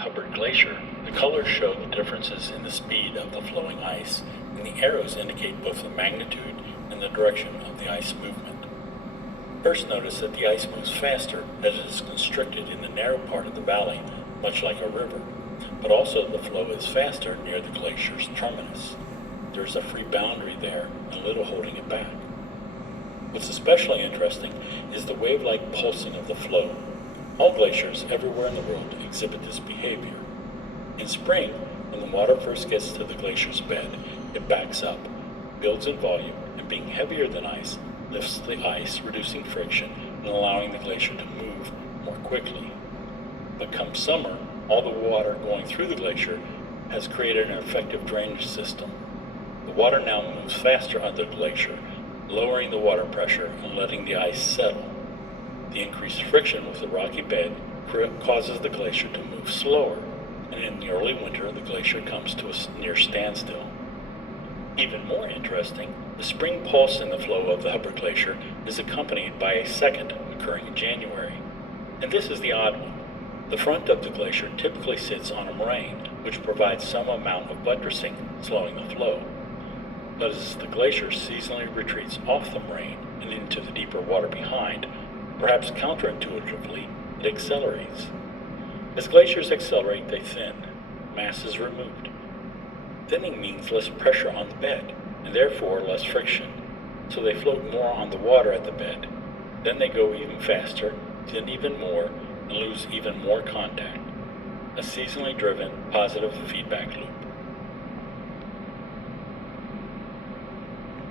Hubbard Glacier, the colors show the differences in the speed of the flowing ice, and the arrows indicate both the magnitude and the direction of the ice movement. First, notice that the ice moves faster as it is constricted in the narrow part of the valley, much like a river, but also the flow is faster near the glacier's terminus. There is a free boundary there and little holding it back. What's especially interesting is the wave-like pulsing of the flow. All glaciers everywhere in the world exhibit this behavior. In spring, when the water first gets to the glacier's bed, it backs up, builds in volume, and being heavier than ice, lifts the ice, reducing friction and allowing the glacier to move more quickly. But come summer, all the water going through the glacier has created an effective drainage system. The water now moves faster under the glacier, lowering the water pressure and letting the ice settle. The increased friction with the rocky bed causes the glacier to move slower, and in the early winter the glacier comes to a near standstill. Even more interesting, the spring pulse in the flow of the Hubbard Glacier is accompanied by a second occurring in January. And this is the odd one. The front of the glacier typically sits on a moraine, which provides some amount of buttressing, slowing the flow. But as the glacier seasonally retreats off the moraine and into the deeper water behind, perhaps counterintuitively, it accelerates. As glaciers accelerate, they thin. Mass is removed. Thinning means less pressure on the bed, and therefore less friction, so they float more on the water at the bed. Then they go even faster, thin even more, and lose even more contact. A seasonally driven, positive feedback loop.